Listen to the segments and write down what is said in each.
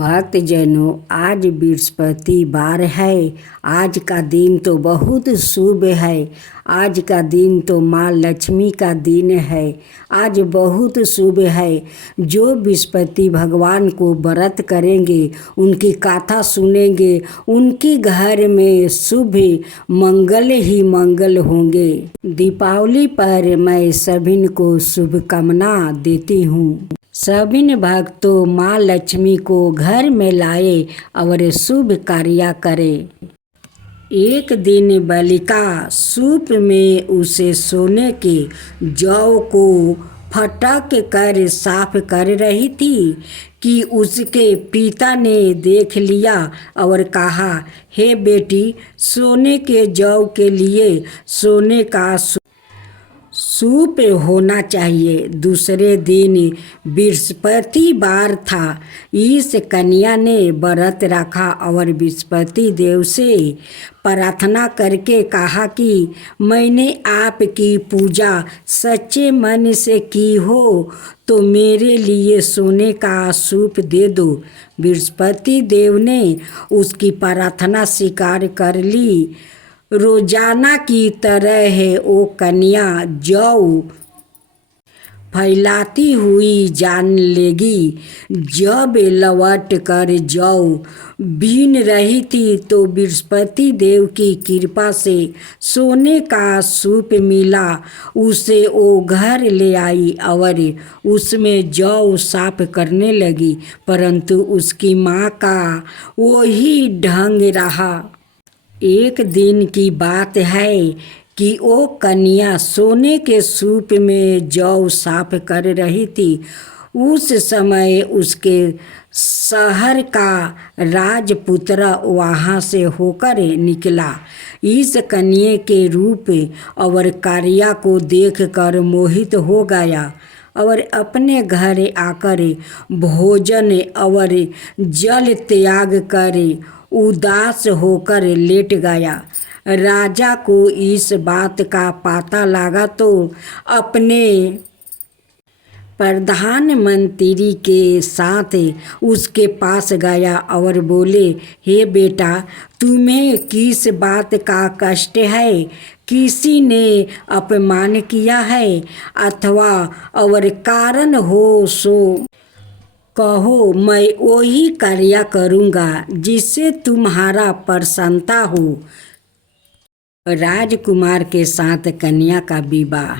भक्तजनों, आज बृहस्पतिवार है। आज का दिन तो बहुत शुभ है। आज का दिन तो माँ लक्ष्मी का दिन है। आज बहुत शुभ है। जो बृहस्पति भगवान को व्रत करेंगे, उनकी गाथा सुनेंगे, उनके घर में शुभ मंगल ही मंगल होंगे। दीपावली पर मैं सभी को शुभकामना देती हूँ। सभी भक्तों माँ लक्ष्मी को घर में लाए और शुभ कार्य करे। एक दिन बालिका सूप में उसे सोने के जौ को फटक कर साफ कर रही थी कि उसके पिता ने देख लिया और कहा, हे बेटी, सोने के जौ के लिए सोने का सूप होना चाहिए। दूसरे दिन बृहस्पतिवार था। इस कन्या ने व्रत रखा और बृहस्पति देव से प्रार्थना करके कहा कि मैंने आपकी पूजा सच्चे मन से की हो तो मेरे लिए सोने का सूप दे दो। बृहस्पति देव ने उसकी प्रार्थना स्वीकार कर ली। रोजाना की तरह है वो कन्या जौ फैलाती हुई जान लेगी। जब लौट कर जौ बीन रही थी तो बृहस्पति देव की कृपा से सोने का सूप मिला। उसे वो घर ले आई और उसमें जौ साफ करने लगी, परंतु उसकी माँ का वही ढंग रहा। एक दिन की बात है कि वो कन्या सोने के सूप में जौ साफ कर रही थी। उस समय उसके शहर का राजपुत्र वहाँ से होकर निकला। इस कन्या के रूप और कार्य को देखकर मोहित हो गया और अपने घर आकर भोजन और जल त्याग कर उदास होकर लेट गया। राजा को इस बात का पता लगा तो अपने प्रधानमंत्री के साथ उसके पास गया और बोले, हे बेटा, तुम्हें किस बात का कष्ट है? किसी ने अपमान किया है अथवा और कारण हो सो कहो, मैं वही कार्य करूँगा जिससे तुम्हारा प्रसन्नता हो। राजकुमार के साथ कन्या का विवाह।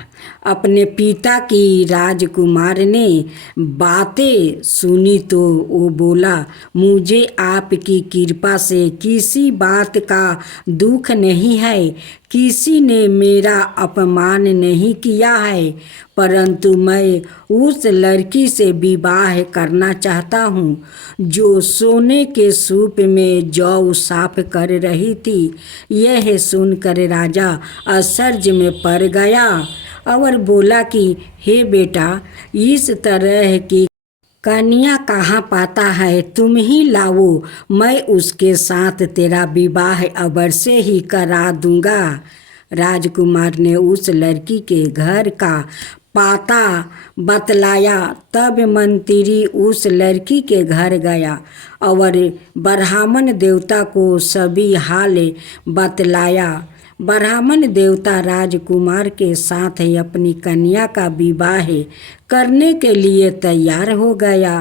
अपने पिता की राजकुमार ने बातें सुनी तो वो बोला, मुझे आपकी कृपा से किसी बात का दुख नहीं है। किसी ने मेरा अपमान नहीं किया है, परंतु मैं उस लड़की से विवाह करना चाहता हूँ जो सोने के सूप में जौ साफ कर रही थी। यह सुनकर राजा आश्चर्य में पड़ गया और बोला कि हे बेटा, इस तरह की कन्या कहाँ पाता है? तुम ही लाओ, मैं उसके साथ तेरा विवाह अवश्य ही करा दूंगा। राजकुमार ने उस लड़की के घर का पता बतलाया। तब मंत्री उस लड़की के घर गया और ब्राह्मण देवता को सभी हाल बतलाया। ब्राह्मण देवता राजकुमार के साथ अपनी कन्या का विवाह करने के लिए तैयार हो गया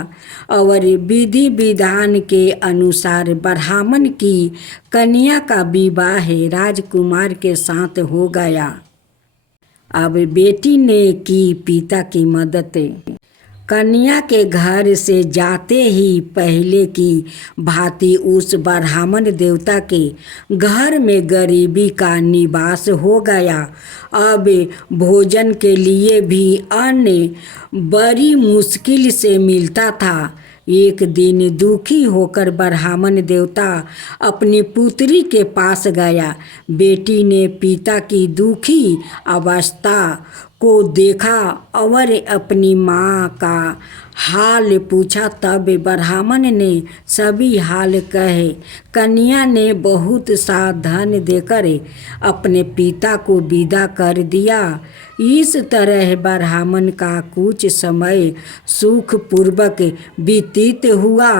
और विधि विधान के अनुसार ब्राह्मण की कन्या का विवाह राजकुमार के साथ हो गया। अब बेटी ने की पिता की मदद। कन्या के घर से जाते ही पहले की भांति उस ब्राह्मण देवता के घर में गरीबी का निवास हो गया। अब भोजन के लिए भी अन्न बड़ी मुश्किल से मिलता था। एक दिन दुखी होकर ब्राह्मण देवता अपनी पुत्री के पास गया। बेटी ने पिता की दुखी अवस्था को देखा और अपनी माँ का हाल पूछा। तब ब्राह्मण ने सभी हाल कहे। कन्या ने बहुत सा धन देकर अपने पिता को विदा कर दिया। इस तरह ब्राह्मण का कुछ समय सुखपूर्वक व्यतीत हुआ।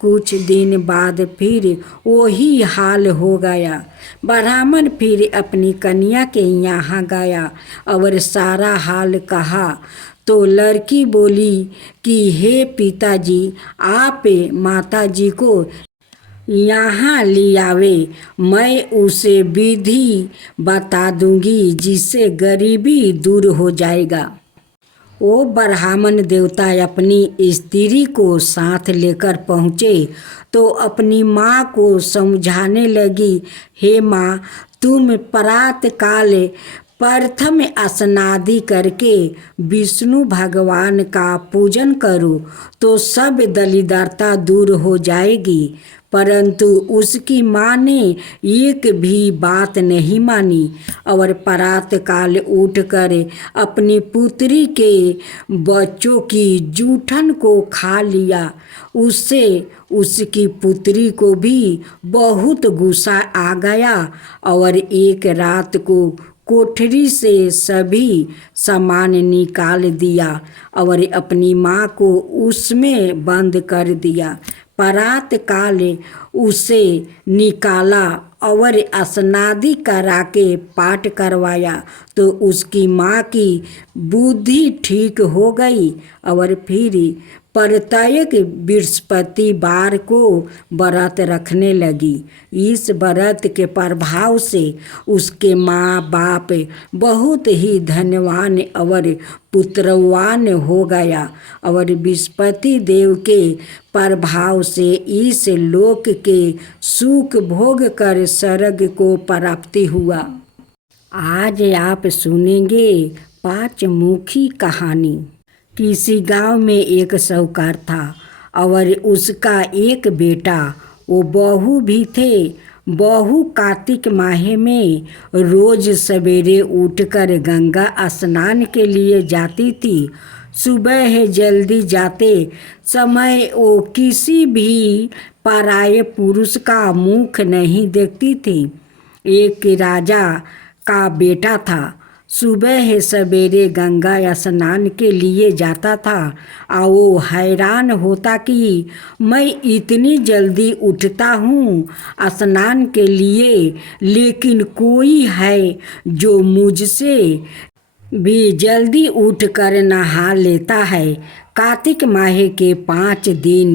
कुछ दिन बाद फिर वही हाल हो गया। ब्राह्मण फिर अपनी कन्या के यहाँ गया और सारा हाल कहा तो लड़की बोली कि हे पिताजी, आप माताजी को यहाँ ले आवे, मैं उसे विधि बता दूंगी जिससे गरीबी दूर हो जाएगा। वो ब्राह्मण देवता अपनी स्त्री को साथ लेकर पहुँचे तो अपनी माँ को समझाने लगी, हे माँ, तुम प्रात काल प्रथम स्नादि करके विष्णु भगवान का पूजन करो तो सब दरिद्रता दूर हो जाएगी। परंतु उसकी माँ ने एक भी बात नहीं मानी और प्रात काल उठकर अपनी पुत्री के बच्चों की जूठन को खा लिया। उससे उसकी पुत्री को भी बहुत गुस्सा आ गया और एक रात को कोठरी से सभी सामान निकाल दिया और अपनी माँ को उसमें बंद कर दिया। प्रात काल उसे निकाला और स्नादि करा के पाठ करवाया तो उसकी माँ की बुद्धि ठीक हो गई और फिर प्रत्येक बृहस्पतिवार को व्रत रखने लगी। इस व्रत के प्रभाव से उसके माँ बाप बहुत ही धनवान और पुत्रवान हो गया और बृहस्पति देव के प्रभाव से इस लोक के सुख भोग कर स्वर्ग को प्राप्ति हुआ। आज आप सुनेंगे 5 मुखी कहानी। किसी गांव में एक साहूकार था और उसका एक बेटा, वो बहू भी थे। बहू कार्तिक माह में रोज सवेरे उठकर गंगा स्नान के लिए जाती थी। सुबह जल्दी जाते समय वो किसी भी पराये पुरुष का मुख नहीं देखती थी। एक राजा का बेटा था। सुबह सवेरे गंगा स्नान के लिए जाता था और वो हैरान होता कि मैं इतनी जल्दी उठता हूँ स्नान के लिए, लेकिन कोई है जो मुझसे भी जल्दी उठकर नहा लेता है। कार्तिक माह के 5 दिन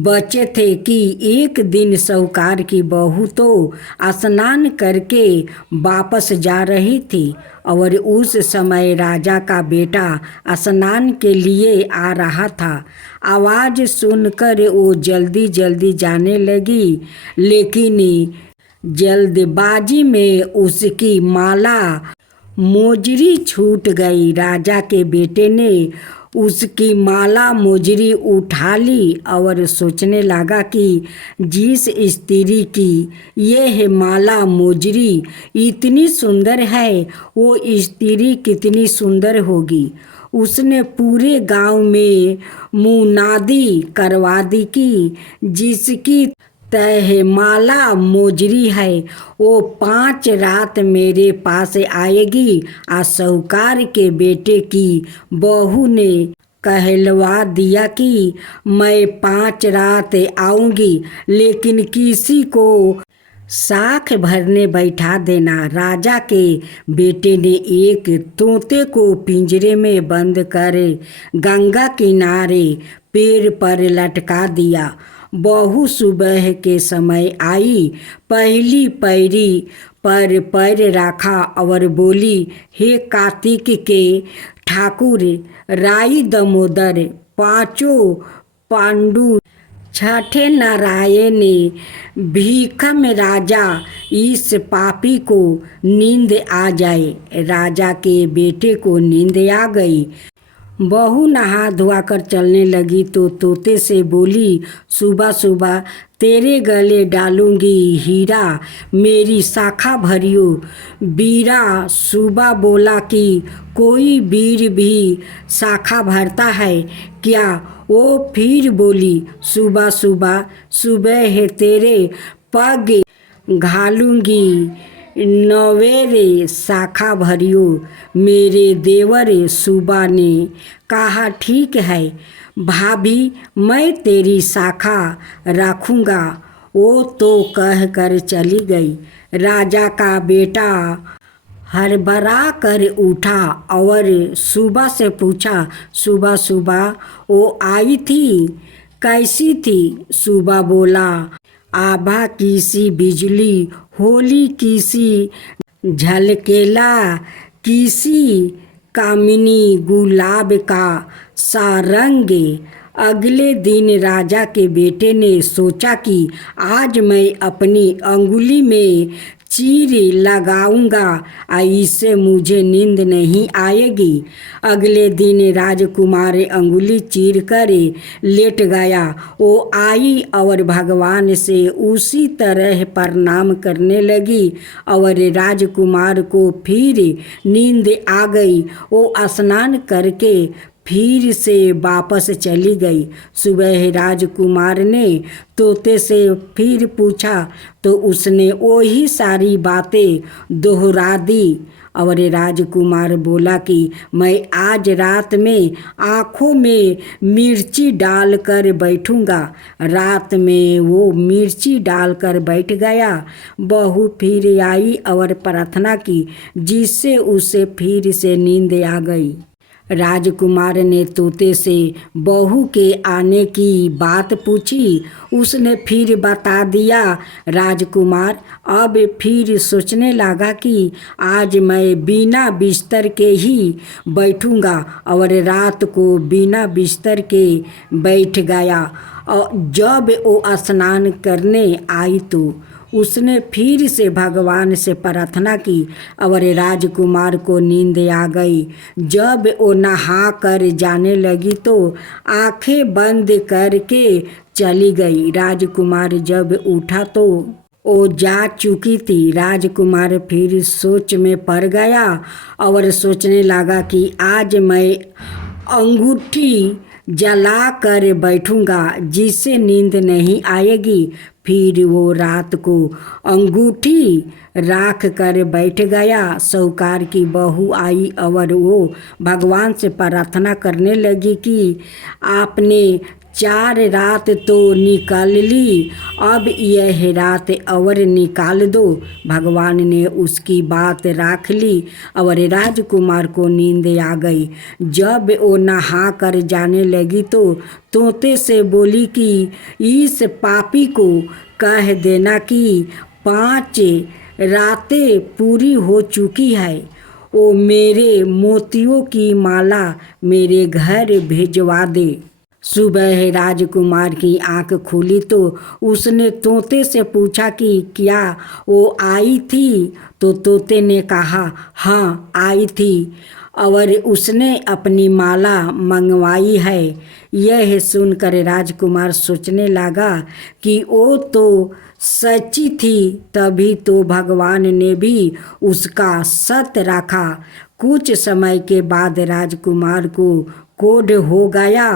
बचे थे कि एक दिन साहूकार की बहू तो स्नान करके वापस जा रही थी और उस समय राजा का बेटा स्नान के लिए आ रहा था। आवाज़ सुनकर वो जल्दी जल्दी जाने लगी, लेकिन जल्दबाजी में उसकी माला मोजरी छूट गई। राजा के बेटे ने उसकी माला मोजरी उठा ली और सोचने लगा कि जिस स्त्री की यह माला मोजरी इतनी सुंदर है, वो स्त्री कितनी सुंदर होगी। उसने पूरे गांव में मुनादी करवा दी कि जिसकी तह माला मोजरी है वो 5 रात मेरे पास आएगी। आज साहूकार के बेटे की बहू ने कहलवा दिया कि मैं 5 रात आऊँगी, लेकिन किसी को साख भरने बैठा देना। राजा के बेटे ने एक तोते को पिंजरे में बंद कर गंगा किनारे पेड़ पर लटका दिया। बहू सुबह के समय आई, पहली पैरी पर पैर रखा और बोली, हे कार्तिक के ठाकुर, राई दामोदर, पांचों पांडु, छठे नारायण, भीखम राजा, इस पापी को नींद आ जाए। राजा के बेटे को नींद आ गई। बहू नहा धोआ कर चलने लगी तो तोते से बोली, सुबह सुबह तेरे गले डालूंगी हीरा, मेरी शाखा भरियो। बीरा सुबह बोला कि कोई वीर भी शाखा भरता है क्या? वो फिर बोली, सुबह सुबह सुबह तेरे पग घालूंगी, नवेरे शाखा भरियो। मेरे देवर सुबा ने कहा, ठीक है। भाभी मैं तेरी शाखा रखूँगा, वो तो कह कर चली गई। राजा का बेटा हड़बड़ा कर उठा और सुबह से पूछा, सुबह सुबह वो आई थी, कैसी थी? सुबह बोला, आभा किसी बिजली, होली किसी झलकेला, किसी कामिनी गुलाब का सारंग। अगले दिन राजा के बेटे ने सोचा कि आज मैं अपनी अंगुली में चीर लगाऊंगा, इससे मुझे नींद नहीं आएगी। अगले दिन राजकुमार अंगुली चीर कर लेट गया। वो आई और भगवान से उसी तरह प्रणाम करने लगी और राजकुमार को फिर नींद आ गई। वो स्नान करके फिर से वापस चली गई। सुबह राजकुमार ने तोते से फिर पूछा तो उसने वही सारी बातें दोहरा दी और राजकुमार बोला कि मैं आज रात में आँखों में मिर्ची डालकर बैठूंगा। रात में वो मिर्ची डालकर बैठ गया। बहू फिर आई और प्रार्थना की, जिससे उसे फिर से नींद आ गई। राजकुमार ने तोते से बहू के आने की बात पूछी। उसने फिर बता दिया। राजकुमार अब फिर सोचने लगा कि आज मैं बिना बिस्तर के ही बैठूंगा और रात को बिना बिस्तर के बैठ गया। और जब वो स्नान करने आई तो उसने फिर से भगवान से प्रार्थना की और राजकुमार को नींद आ गई। जब वो नहा कर जाने लगी तो आंखें बंद करके चली गई। राजकुमार जब उठा तो वो जा चुकी थी। राजकुमार फिर सोच में पड़ गया और सोचने लगा कि आज मैं अंगूठी जला कर बैठूंगा, जिससे नींद नहीं आएगी। फिर वो रात को अंगूठी राख कर बैठ गया। साहूकार की बहू आई और वो भगवान से प्रार्थना करने लगी कि आपने 4 रात तो निकाल ली, अब यह रात और निकाल दो। भगवान ने उसकी बात राख ली और राजकुमार को नींद आ गई। जब वो नहा कर जाने लगी तो तोते से बोली कि इस पापी को कह देना कि 5 रातें पूरी हो चुकी है, वो मेरे मोतियों की माला मेरे घर भिजवा दे। सुबह राजकुमार की आंख खुली तो उसने तोते से पूछा कि क्या वो आई थी? तो तोते ने कहा, हाँ आई थी और उसने अपनी माला मंगवाई है। यह सुनकर राजकुमार सोचने लगा कि वो तो सच्ची थी, तभी तो भगवान ने भी उसका सत्य रखा। कुछ समय के बाद राजकुमार को क्रोध हो गया।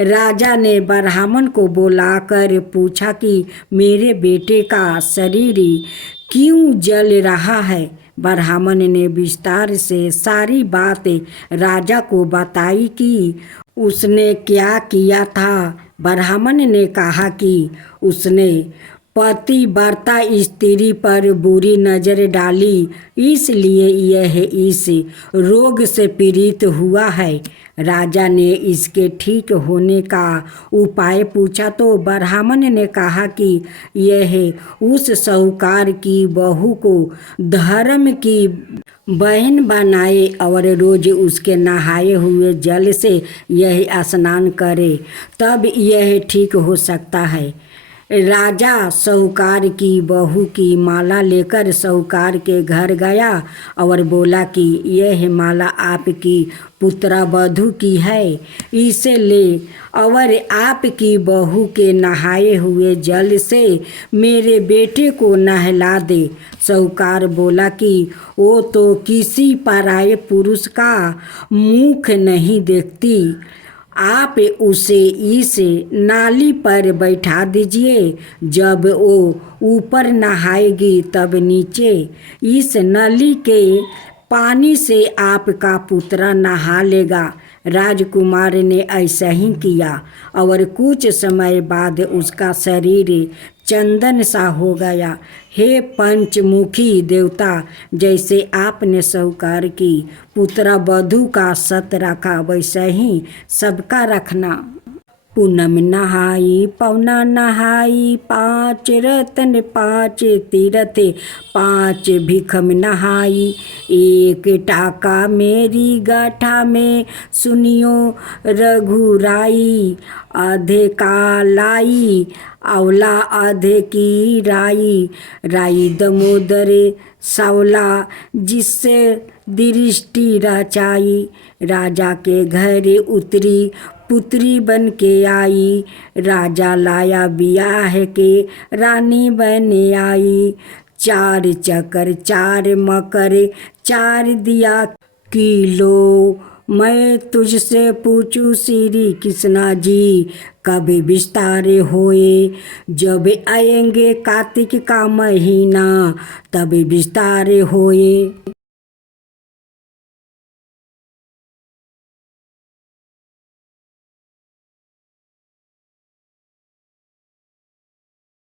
राजा ने ब्राह्मण को बुलाकर पूछा कि मेरे बेटे का शरीर क्यों जल रहा है। ब्राह्मण ने विस्तार से सारी बात राजा को बताई कि उसने क्या किया था। ब्राह्मण ने कहा कि उसने पतिव्रता स्त्री पर बुरी नज़र डाली, इसलिए यह इस रोग से पीड़ित हुआ है। राजा ने इसके ठीक होने का उपाय पूछा तो ब्राह्मण ने कहा कि यह उस साहूकार की बहू को धर्म की बहन बनाए और रोज उसके नहाए हुए जल से यह स्नान करे, तब यह ठीक हो सकता है। राजा साहूकार की बहू की माला लेकर साहूकार के घर गया और बोला कि यह माला आपकी पुत्रवधू की है, इसे ले और आपकी बहू के नहाए हुए जल से मेरे बेटे को नहला दे। साहूकार बोला कि वो तो किसी पराये पुरुष का मुख नहीं देखती, आप उसे इस नाली पर बैठा दीजिए। जब वो ऊपर नहाएगी तब नीचे इस नली के पानी से आपका पुत्र नहा लेगा। राजकुमार ने ऐसा ही किया और कुछ समय बाद उसका शरीर चंदन सा हो गया। हे पंचमुखी देवता, जैसे आपने स्वीकार की पुत्र वधू का सत रखा, वैसा ही सबका रखना। पूनम नहाई पवना नहाई, 5 रतन 5 तीरथ, 5 भिखम नहाई, 1 टाका मेरी गाठा में, सुनियो रघुराई, आधे का लाई अवला आधे की राई, राई दमोदर सावला जिससे दृष्टि रचाई, राजा के घर उतरी पुत्री बन के आई, राजा लाया ब्याह के रानी बन आई, 4 चकर 4 मकर 4 दिया किलो, मैं तुझसे पूछूं श्री कृष्णा जी, कब विस्तार होए, जब आएंगे कार्तिक का महीना, तब विस्तार होए।